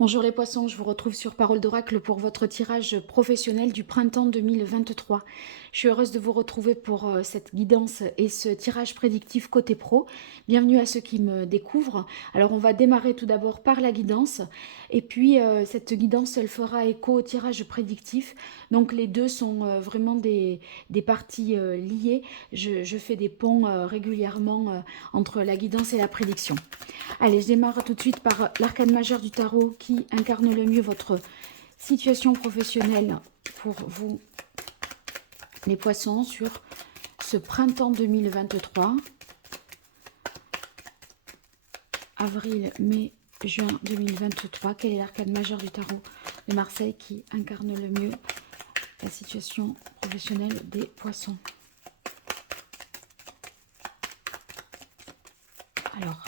Bonjour les poissons, je vous retrouve sur Parole d'Oracle pour votre tirage professionnel du printemps 2023. Je suis heureuse de vous retrouver pour cette guidance et ce tirage prédictif côté pro. Bienvenue à ceux qui me découvrent. Alors on va démarrer tout d'abord par la guidance et puis cette guidance elle fera écho au tirage prédictif. Donc les deux sont vraiment des parties liées. Je fais des ponts régulièrement entre la guidance et la prédiction. Allez, je démarre tout de suite par l'arcane majeur du tarot qui incarne le mieux votre situation professionnelle pour vous, les poissons, sur ce printemps 2023. Avril, mai, juin 2023. Quel est l'arcane majeur du tarot de Marseille qui incarne le mieux la situation professionnelle des poissons? Alors,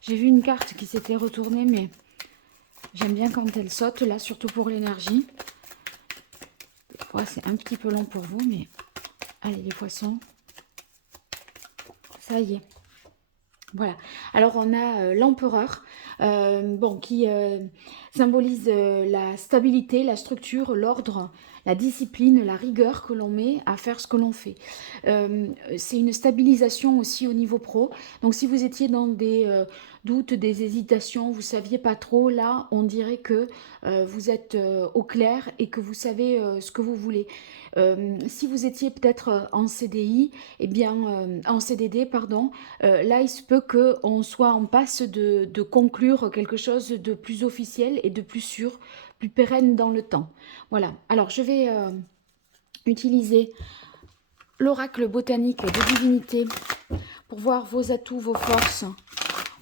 j'ai vu une carte qui s'était retournée, mais j'aime bien quand elle saute, là, surtout pour l'énergie. Des fois, c'est un petit peu long pour vous, mais allez, les poissons, ça y est. Voilà. Alors, on a l'empereur, qui symbolise la stabilité, la structure, l'ordre, la discipline, la rigueur que l'on met à faire ce que l'on fait. C'est une stabilisation aussi au niveau pro. Donc, si vous étiez dans des doutes, des hésitations, vous ne saviez pas trop, là, on dirait que vous êtes au clair et que vous savez ce que vous voulez. Si vous étiez peut-être en CDI, eh bien, en CDD, pardon, là, il se peut qu'on soit en passe de conclure quelque chose de plus officiel et de plus sûr, plus pérenne dans le temps. Voilà. Alors, je vais utiliser l'oracle botanique de divinité pour voir vos atouts, vos forces,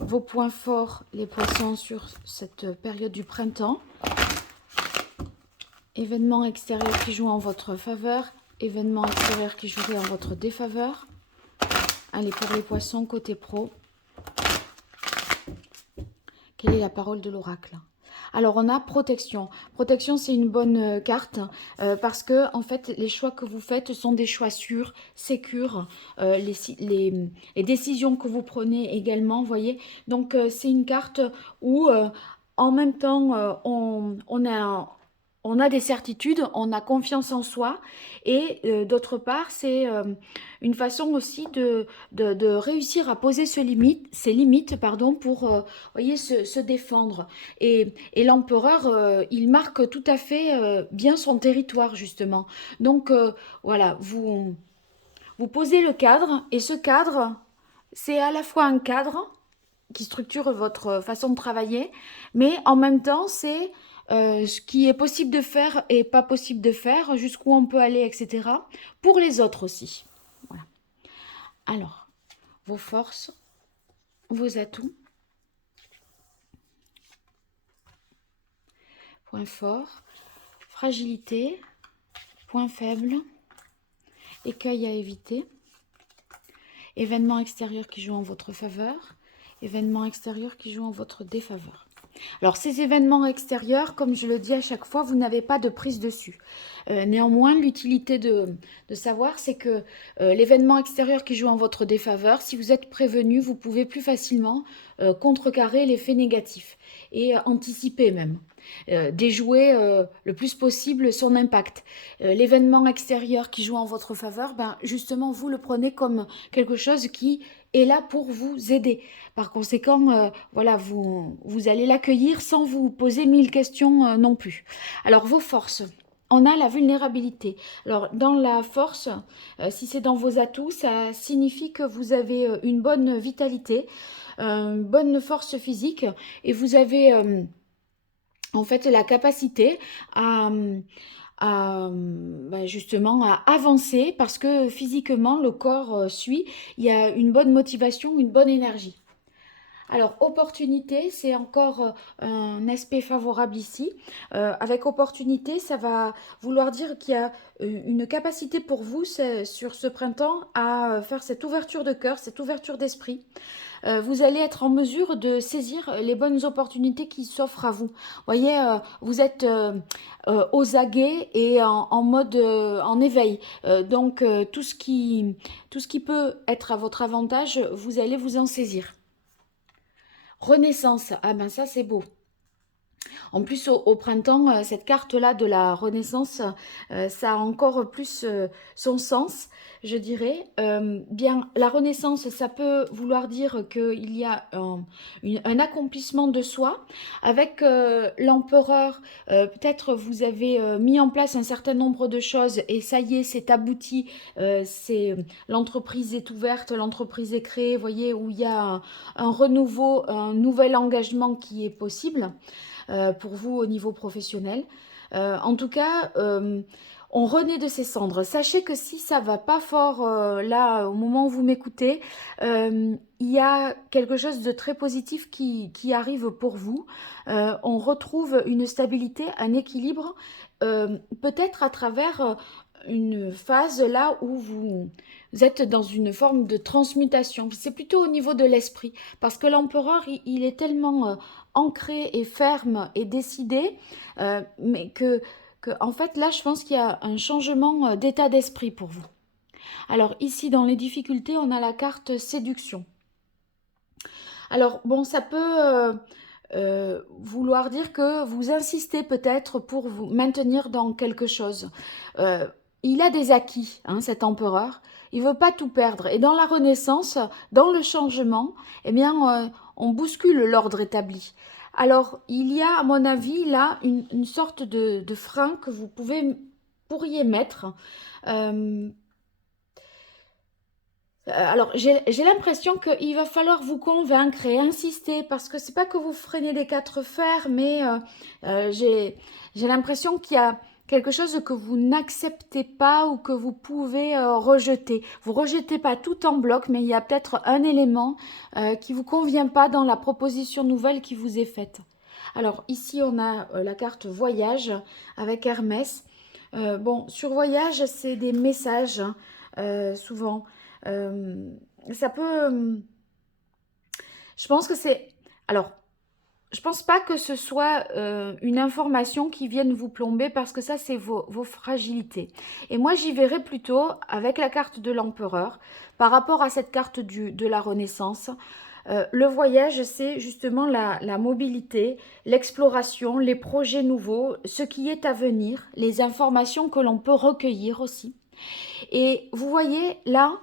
vos points forts, les poissons, sur cette période du printemps. Événements extérieurs qui jouent en votre faveur, événements extérieurs qui joueraient en votre défaveur. Allez, pour les poissons, côté pro, quelle est la parole de l'oracle? Alors, on a protection. Protection, c'est une bonne carte parce que, en fait, les choix que vous faites sont des choix sûrs, sécures. Les décisions que vous prenez également, vous voyez. Donc, c'est une carte où, en même temps, on a des certitudes, on a confiance en soi. Et d'autre part, c'est une façon aussi de réussir à poser ses limites pardon, pour voyez, se défendre. Et l'empereur, il marque tout à fait bien son territoire, justement. Donc, voilà, vous posez le cadre, et ce cadre, c'est à la fois un cadre qui structure votre façon de travailler, mais en même temps, c'est ce qui est possible de faire et pas possible de faire, jusqu'où on peut aller, etc. Pour les autres aussi. Voilà. Alors, vos forces, vos atouts, points forts, fragilité, points faibles, écueil à éviter, événements extérieurs qui jouent en votre faveur, événements extérieurs qui jouent en votre défaveur. Alors, ces événements extérieurs, comme je le dis à chaque fois, vous n'avez pas de prise dessus. Néanmoins, l'utilité de savoir, c'est que l'événement extérieur qui joue en votre défaveur, si vous êtes prévenu, vous pouvez plus facilement contrecarrer l'effet négatif et anticiper même. Déjouer le plus possible son impact. L'événement extérieur qui joue en votre faveur, ben, justement, vous le prenez comme quelque chose qui est là pour vous aider. Par conséquent, voilà, vous allez l'accueillir sans vous poser 1000 questions non plus. Alors, vos forces. On a la vulnérabilité. Alors, dans la force, si c'est dans vos atouts, ça signifie que vous avez une bonne vitalité, une bonne force physique, et vous avez en fait la capacité justement à avancer parce que physiquement, le corps suit. Il y a une bonne motivation, une bonne énergie. Alors, opportunité, c'est encore un aspect favorable ici. Avec opportunité, ça va vouloir dire qu'il y a une capacité pour vous sur ce printemps à faire cette ouverture de cœur, cette ouverture d'esprit. Vous allez être en mesure de saisir les bonnes opportunités qui s'offrent à vous. Vous voyez, vous êtes aux aguets et en mode en éveil. Donc, tout ce qui peut être à votre avantage, vous allez vous en saisir. Renaissance, ah ben ça c'est beau. En plus, au printemps, cette carte-là de la Renaissance, ça a encore plus son sens, je dirais. Bien, la Renaissance, ça peut vouloir dire qu'il y a un accomplissement de soi. Avec l'empereur, peut-être vous avez mis en place un certain nombre de choses et ça y est, c'est abouti, l'entreprise est ouverte, l'entreprise est créée, vous voyez, où il y a un renouveau, un nouvel engagement qui est possible pour vous au niveau professionnel. En tout cas, on renaît de ses cendres. Sachez que si ça va pas fort là, au moment où vous m'écoutez, il y a quelque chose de très positif qui arrive pour vous. On retrouve une stabilité, un équilibre, peut-être à travers une phase là où vous êtes dans une forme de transmutation. C'est plutôt au niveau de l'esprit, parce que l'empereur, il est tellement ancré et ferme et décidé, mais en fait, là, je pense qu'il y a un changement d'état d'esprit pour vous. Alors ici, dans les difficultés, on a la carte séduction. Alors, bon, ça peut vouloir dire que vous insistez peut-être pour vous maintenir dans quelque chose. Il a des acquis, hein, cet empereur. Il veut pas tout perdre. Et dans la Renaissance, dans le changement, eh bien, on bouscule l'ordre établi. Alors, il y a, à mon avis, là, une sorte de frein que vous pourriez mettre. Euh, alors, j'ai l'impression qu'il va falloir vous convaincre et insister, parce que c'est pas que vous freinez des quatre fers, mais j'ai l'impression qu'il y a quelque chose que vous n'acceptez pas ou que vous pouvez rejeter. Vous rejetez pas tout en bloc, mais il y a peut-être un élément qui vous convient pas dans la proposition nouvelle qui vous est faite. Alors ici, on a la carte voyage avec Hermès. Bon, sur voyage, c'est des messages, hein, souvent. Euh, ça peut... je pense que c'est... Alors, je pense pas que ce soit une information qui vienne vous plomber, parce que ça, c'est vos fragilités. Et moi, j'y verrais plutôt avec la carte de l'empereur, par rapport à cette carte de la Renaissance. Le voyage, c'est justement la mobilité, l'exploration, les projets nouveaux, ce qui est à venir, les informations que l'on peut recueillir aussi. Et vous voyez, là,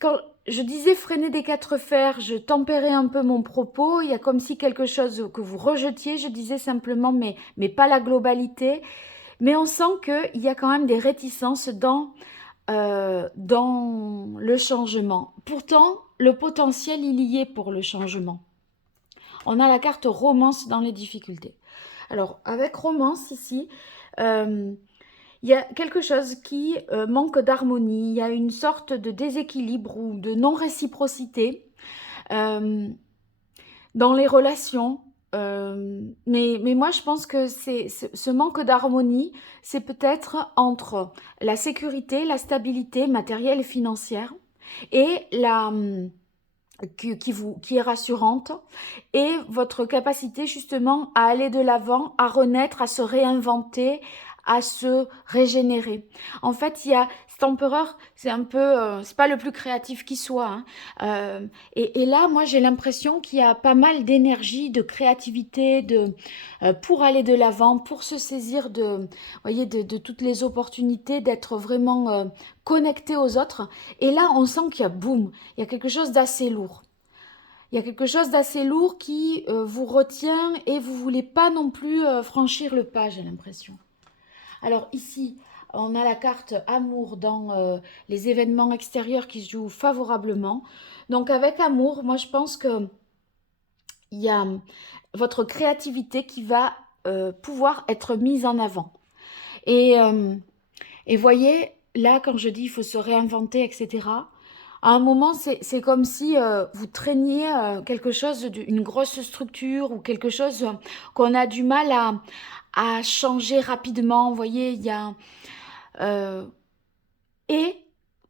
quand je disais freiner des quatre fers, je tempérais un peu mon propos. Il y a comme si quelque chose que vous rejetiez. Je disais simplement, mais pas la globalité. Mais on sent qu'il y a quand même des réticences dans le changement. Pourtant, le potentiel, il y est pour le changement. On a la carte romance dans les difficultés. Alors, avec romance ici, il y a quelque chose qui manque d'harmonie, il y a une sorte de déséquilibre ou de non-réciprocité euh, dans les relations. Mais moi, je pense que ce manque d'harmonie, c'est peut-être entre la sécurité, la stabilité matérielle et financière et qui est rassurante, et votre capacité justement à aller de l'avant, à renaître, à se réinventer, à se régénérer. En fait, il y a cet empereur, c'est un peu, c'est pas le plus créatif qui soit, hein. Et là, moi, j'ai l'impression qu'il y a pas mal d'énergie, de créativité, pour aller de l'avant, pour se saisir voyez, de toutes les opportunités, d'être vraiment connecté aux autres. Et là, on sent qu'il y a boum, il y a quelque chose d'assez lourd. Il y a quelque chose d'assez lourd qui vous retient, et vous voulez pas non plus franchir le pas, j'ai l'impression. Alors ici, on a la carte amour dans les événements extérieurs qui se jouent favorablement. Donc avec amour, moi je pense que il y a votre créativité qui va pouvoir être mise en avant. Et, euh, et voyez, là quand je dis il faut se réinventer, etc., à un moment, c'est comme si vous traîniez quelque chose, une grosse structure ou quelque chose qu'on a du mal à changer rapidement. Vous voyez, il y a... euh, et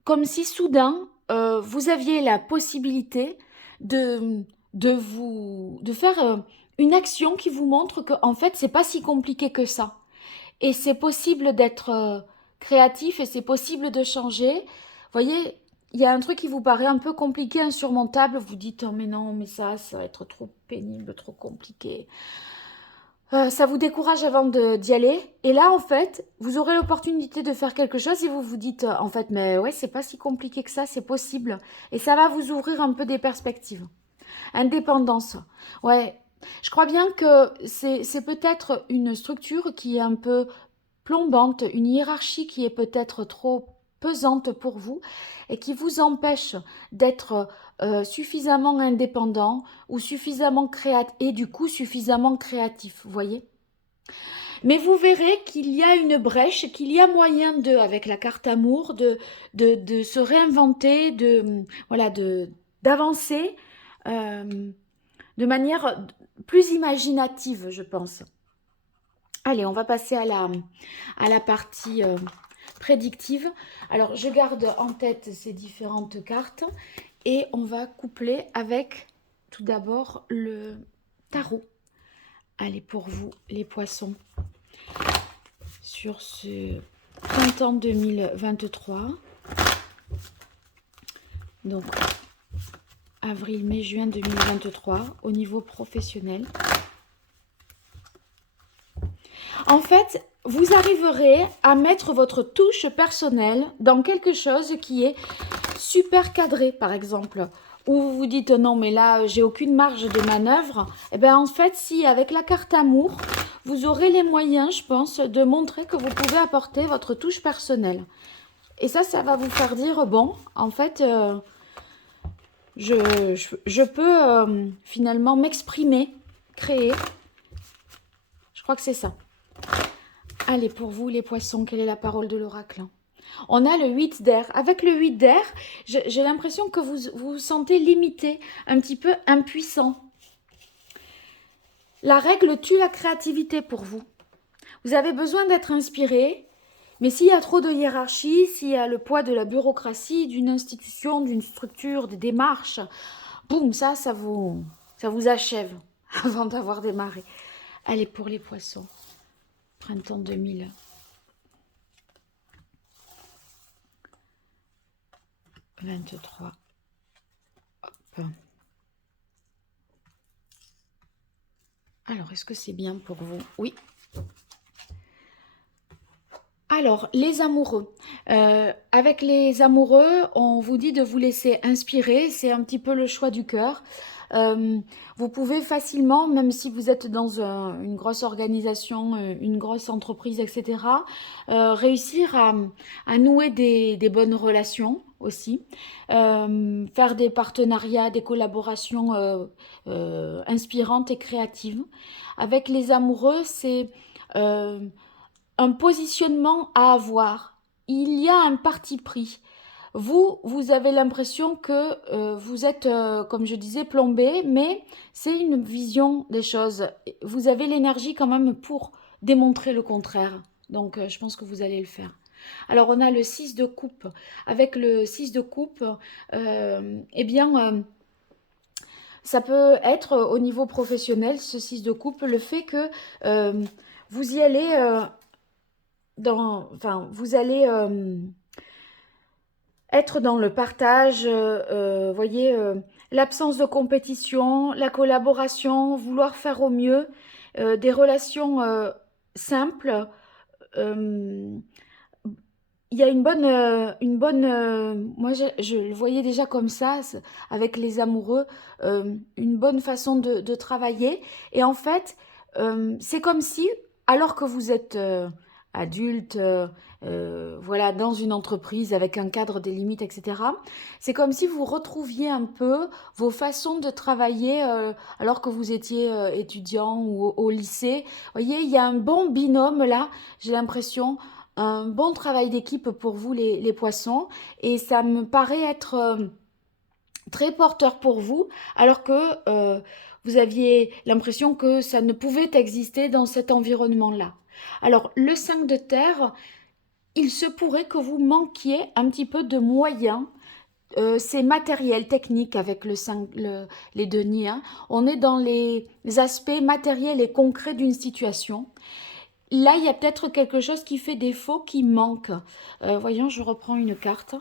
comme si soudain, vous aviez la possibilité de, de faire une action qui vous montre que en fait, c'est pas si compliqué que ça. Et c'est possible d'être créatif, et c'est possible de changer. Vous voyez, il y a un truc qui vous paraît un peu compliqué, insurmontable. Vous dites, oh mais non, mais ça va être trop pénible, trop compliqué. Ça vous décourage avant d'y aller. Et là, en fait, vous aurez l'opportunité de faire quelque chose et vous vous dites, en fait, mais ouais, c'est pas si compliqué que ça, c'est possible. Et ça va vous ouvrir un peu des perspectives. Indépendance. Ouais, je crois bien que c'est peut-être une structure qui est un peu plombante, une hiérarchie qui est peut-être trop pesante pour vous et qui vous empêche d'être suffisamment indépendant ou suffisamment créatif et du coup suffisamment créatif, vous voyez. Mais vous verrez qu'il y a une brèche, qu'il y a moyen de, avec la carte amour, de se réinventer, voilà, d'avancer de manière plus imaginative, je pense. Allez, on va passer à la partie prédictive. Alors, je garde en tête ces différentes cartes et on va coupler avec tout d'abord le tarot. Allez, pour vous, les poissons, sur ce printemps 2023. Donc, avril, mai, juin 2023, au niveau professionnel. En fait, vous arriverez à mettre votre touche personnelle dans quelque chose qui est super cadré, par exemple. Ou vous vous dites non, mais là, j'ai aucune marge de manœuvre. Eh bien, en fait, si avec la carte amour, vous aurez les moyens, je pense, de montrer que vous pouvez apporter votre touche personnelle. Et ça va vous faire dire, bon, en fait, je peux finalement m'exprimer, créer. Je crois que c'est ça. Allez, pour vous, les poissons, quelle est la parole de l'oracle? On a le 8 d'air. Avec le 8 d'air, j'ai l'impression que vous vous sentez limité, un petit peu impuissant. La règle tue la créativité pour vous. Vous avez besoin d'être inspiré, mais s'il y a trop de hiérarchie, s'il y a le poids de la bureaucratie, d'une institution, d'une structure, des démarches, boum, ça vous achève avant d'avoir démarré. Allez, pour les poissons, printemps 2023. Hop. Alors, est-ce que c'est bien pour vous? Oui. Alors, les amoureux. Avec les amoureux, on vous dit de vous laisser inspirer. C'est un petit peu le choix du cœur. Vous pouvez facilement, même si vous êtes dans une grosse organisation, une grosse entreprise, etc., réussir à nouer des bonnes relations aussi. Faire des partenariats, des collaborations inspirantes et créatives. Avec les amoureux, c'est un positionnement à avoir. Il y a un parti pris. Vous avez l'impression que vous êtes, comme je disais, plombé, mais c'est une vision des choses. Vous avez l'énergie quand même pour démontrer le contraire. Donc, je pense que vous allez le faire. Alors, on a le 6 de coupe. Avec le 6 de coupe, eh bien, ça peut être au niveau professionnel, ce 6 de coupe, le fait que vous y allez vous allez être dans le partage, voyez, l'absence de compétition, la collaboration, vouloir faire au mieux, des relations simples. euh, il y a moi je le voyais déjà comme ça, avec les amoureux, une bonne façon de travailler. Et en fait, c'est comme si, alors que vous êtes adulte, voilà, dans une entreprise avec un cadre, des limites, etc., c'est comme si vous retrouviez un peu vos façons de travailler alors que vous étiez étudiant ou au lycée. Vous voyez, il y a un bon binôme là, j'ai l'impression, un bon travail d'équipe pour vous les poissons, et ça me paraît être très porteur pour vous, alors que vous aviez l'impression que ça ne pouvait exister dans cet environnement-là. Alors, le 5 de terre, il se pourrait que vous manquiez un petit peu de moyens. C'est matériel, technique avec les deniers. Hein. On est dans les aspects matériels et concrets d'une situation. Là, il y a peut-être quelque chose qui fait défaut, qui manque. Voyons, je reprends une carte.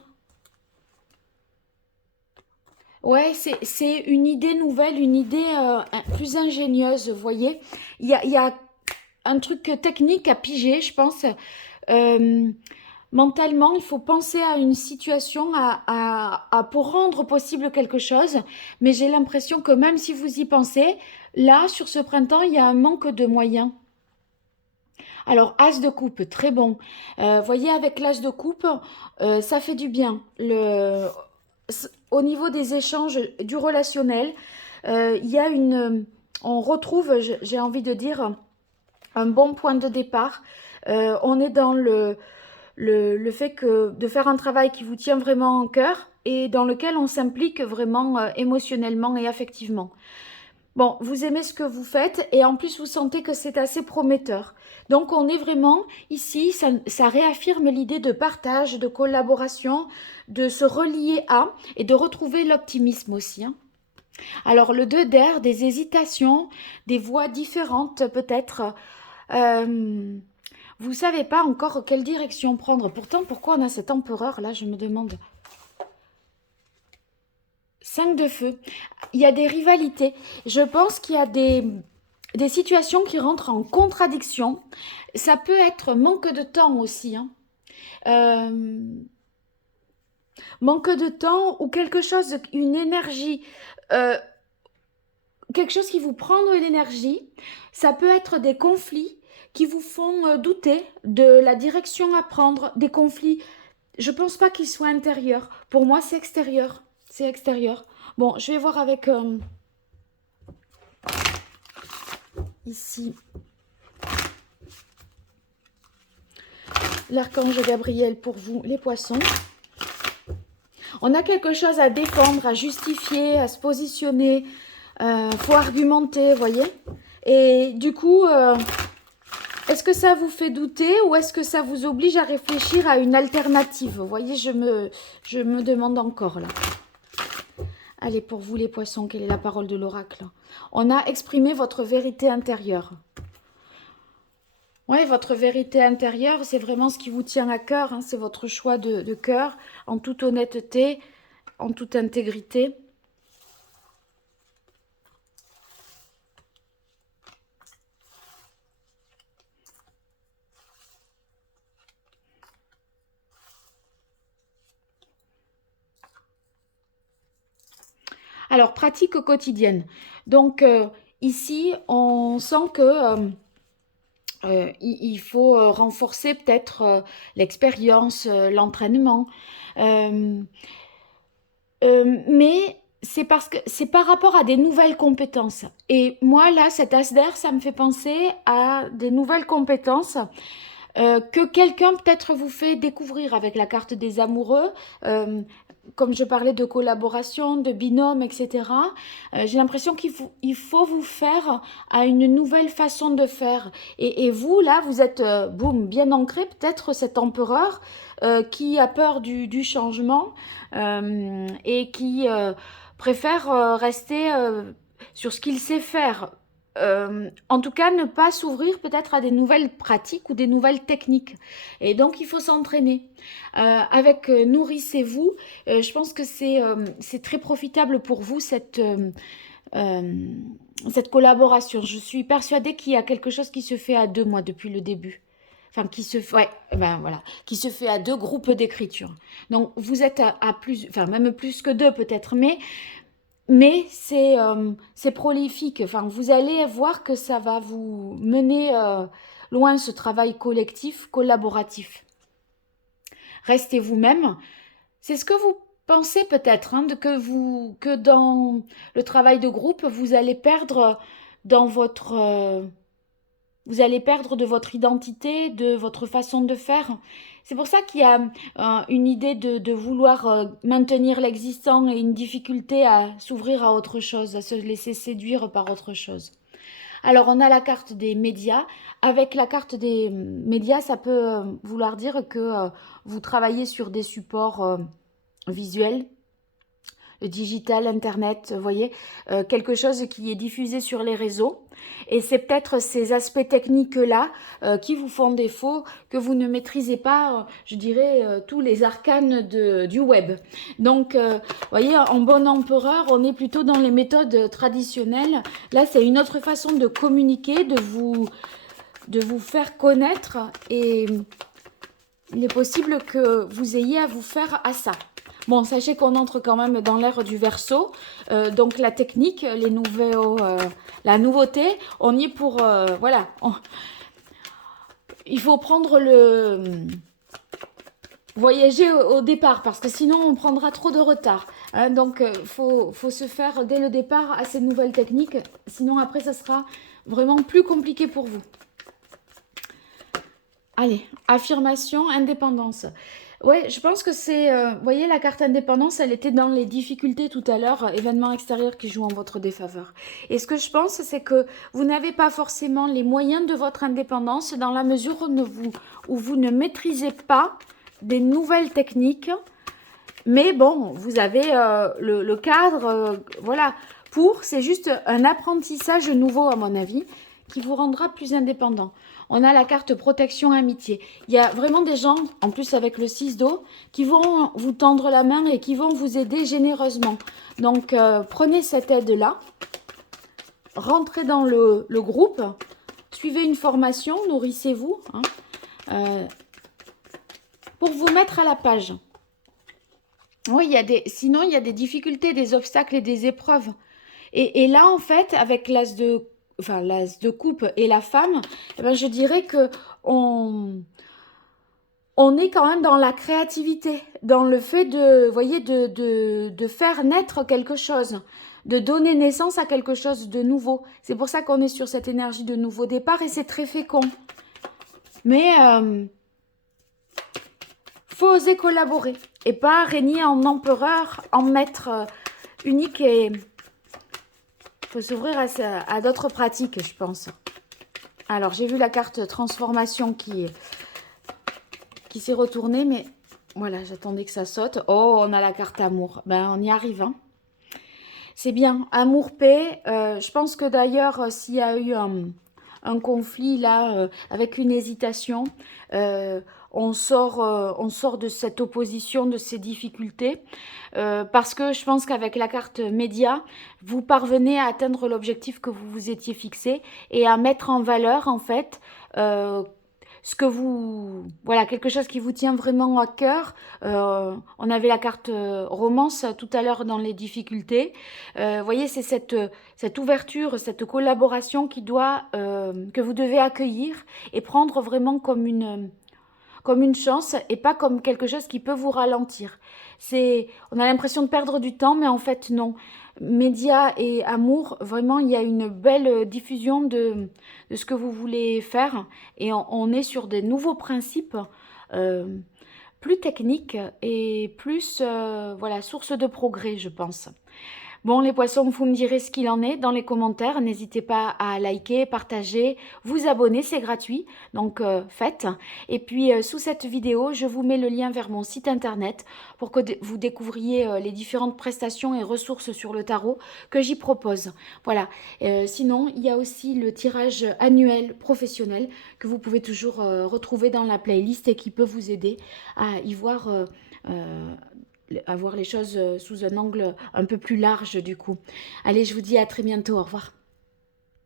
Ouais, c'est une idée nouvelle, une idée plus ingénieuse, vous voyez. Il y a un truc technique à piger, je pense. Mentalement, il faut penser à une situation pour rendre possible quelque chose. Mais j'ai l'impression que même si vous y pensez, là, sur ce printemps, il y a un manque de moyens. Alors, as de coupe, très bon. Voyez, avec l'as de coupe, ça fait du bien. Au niveau des échanges, du relationnel, il y a on retrouve, j'ai envie de dire, un bon point de départ. On est dans le fait de faire un travail qui vous tient vraiment en cœur et dans lequel on s'implique vraiment émotionnellement et affectivement. Bon, vous aimez ce que vous faites et en plus vous sentez que c'est assez prometteur. Donc on est vraiment ici, ça réaffirme l'idée de partage, de collaboration, de se relier à et de retrouver l'optimisme aussi. Hein. Alors le 2 d'air, des hésitations, des voies différentes peut-être. Vous ne savez pas encore quelle direction prendre. Pourtant, pourquoi on a cet empereur là, je me demande. 5 de feu. Il y a des rivalités. Je pense qu'il y a des situations qui rentrent en contradiction. Ça peut être manque de temps aussi. Hein. Manque de temps ou quelque chose, une énergie, quelque chose qui vous prend de l'énergie. Ça peut être des conflits qui vous font douter de la direction à prendre, des conflits. Je pense pas qu'ils soient intérieurs. Pour moi, c'est extérieur. C'est extérieur. Bon, je vais voir avec ici l'archange Gabriel pour vous, les poissons. On a quelque chose à défendre, à justifier, à se positionner. Faut argumenter, vous voyez. Et du coup, est-ce que ça vous fait douter ou est-ce que ça vous oblige à réfléchir à une alternative? Vous voyez, je me demande encore là. Allez, pour vous les poissons, quelle est la parole de l'oracle? On a exprimé votre vérité intérieure. Oui, votre vérité intérieure, c'est vraiment ce qui vous tient à cœur. Hein, c'est votre choix de cœur, en toute honnêteté, en toute intégrité. Alors, pratique quotidienne. Donc, ici, on sent que il faut renforcer peut-être l'expérience, l'entraînement. Mais c'est parce que c'est par rapport à des nouvelles compétences. Et moi, là, cet as d'air, ça me fait penser à des nouvelles compétences que quelqu'un peut-être vous fait découvrir avec la carte des amoureux. Comme je parlais de collaboration, de binôme, etc. J'ai l'impression il faut vous faire à une nouvelle façon de faire. Et vous, là, vous êtes, boum, bien ancré, peut-être cet empereur qui a peur du changement et qui préfère rester sur ce qu'il sait faire. En tout cas, ne pas s'ouvrir peut-être à des nouvelles pratiques ou des nouvelles techniques. Et donc, il faut s'entraîner. Avec Nourrissez-vous, je pense que c'est très profitable pour vous, cette collaboration. Je suis persuadée qu'il y a quelque chose qui se fait à deux, moi, depuis le début. Enfin, qui se fait à deux groupes d'écriture. Donc, vous êtes à plus, enfin, même plus que deux peut-être, mais c'est prolifique. Enfin, vous allez voir que ça va vous mener loin, ce travail collectif, collaboratif. Restez vous-même. C'est ce que vous pensez peut-être, hein, que dans le travail de groupe, vous allez perdre vous allez perdre de votre identité, de votre façon de faire. C'est pour ça qu'il y a une idée de vouloir maintenir l'existant et une difficulté à s'ouvrir à autre chose, à se laisser séduire par autre chose. Alors, on a la carte des médias. Avec la carte des médias, ça peut vouloir dire que vous travaillez sur des supports visuels, le digital, Internet, vous voyez, quelque chose qui est diffusé sur les réseaux. Et c'est peut-être ces aspects techniques-là qui vous font défaut, que vous ne maîtrisez pas, je dirais, tous les arcanes du web. Donc, vous voyez, en bon empereur, on est plutôt dans les méthodes traditionnelles. Là, c'est une autre façon de communiquer, de vous de vous faire connaître et il est possible que vous ayez à vous faire à ça. Bon, sachez qu'on entre quand même dans l'ère du Verseau, donc la technique, la nouveauté, on y est pour, voilà, il faut prendre voyager au départ, parce que sinon on prendra trop de retard. Hein, donc, faut se faire dès le départ à ces nouvelles techniques, sinon après ça sera vraiment plus compliqué pour vous. Allez, affirmation, indépendance. Ouais, je pense que c'est... vous voyez, la carte indépendance, elle était dans les difficultés tout à l'heure, événements extérieurs qui jouent en votre défaveur. Et ce que je pense, c'est que vous n'avez pas forcément les moyens de votre indépendance dans la mesure où vous ne maîtrisez pas des nouvelles techniques. Mais bon, vous avez le cadre, voilà. C'est juste un apprentissage nouveau, à mon avis, qui vous rendra plus indépendant. On a la carte protection amitié. Il y a vraiment des gens, en plus avec le 6 d'eau, qui vont vous tendre la main et qui vont vous aider généreusement. Donc, prenez cette aide-là. Rentrez dans le groupe. Suivez une formation, nourrissez-vous. Hein, pour vous mettre à la page. Oui, sinon, il y a des difficultés, des obstacles et des épreuves. Et là, en fait, avec l'as de coupe et la femme, eh ben, je dirais que on est quand même dans la créativité, dans le fait de, voyez, de faire naître quelque chose, de donner naissance à quelque chose de nouveau. C'est pour ça qu'on est sur cette énergie de nouveau départ et c'est très fécond. Mais faut oser collaborer et pas régner en empereur, en maître unique et faut s'ouvrir à d'autres pratiques, je pense. Alors, j'ai vu la carte transformation qui s'est retournée, mais voilà, j'attendais que ça saute. Oh, on a la carte amour. Ben, on y arrive, hein. C'est bien. Amour, paix. Je pense que d'ailleurs, s'il y a eu un conflit là, avec une hésitation, on sort de cette opposition, de ces difficultés, parce que je pense qu'avec la carte média, vous parvenez à atteindre l'objectif que vous vous étiez fixé et à mettre en valeur, en fait, voilà, quelque chose qui vous tient vraiment à cœur. On avait la carte romance tout à l'heure dans les difficultés. Vous voyez, c'est cette ouverture, cette collaboration que vous devez accueillir et prendre vraiment comme une chance et pas comme quelque chose qui peut vous ralentir. On a l'impression de perdre du temps, mais en fait non. Médias et amour, vraiment, il y a une belle diffusion de ce que vous voulez faire et on est sur des nouveaux principes plus techniques et plus, voilà, source de progrès, je pense. Bon, les poissons, vous me direz ce qu'il en est dans les commentaires. N'hésitez pas à liker, partager, vous abonner, c'est gratuit. Donc, faites. Et puis, sous cette vidéo, je vous mets le lien vers mon site internet pour que vous découvriez les différentes prestations et ressources sur le tarot que j'y propose. Voilà. Sinon, il y a aussi le tirage annuel professionnel que vous pouvez toujours retrouver dans la playlist et qui peut vous aider à y voir les choses sous un angle un peu plus large du coup. Allez, je vous dis à très bientôt, au revoir.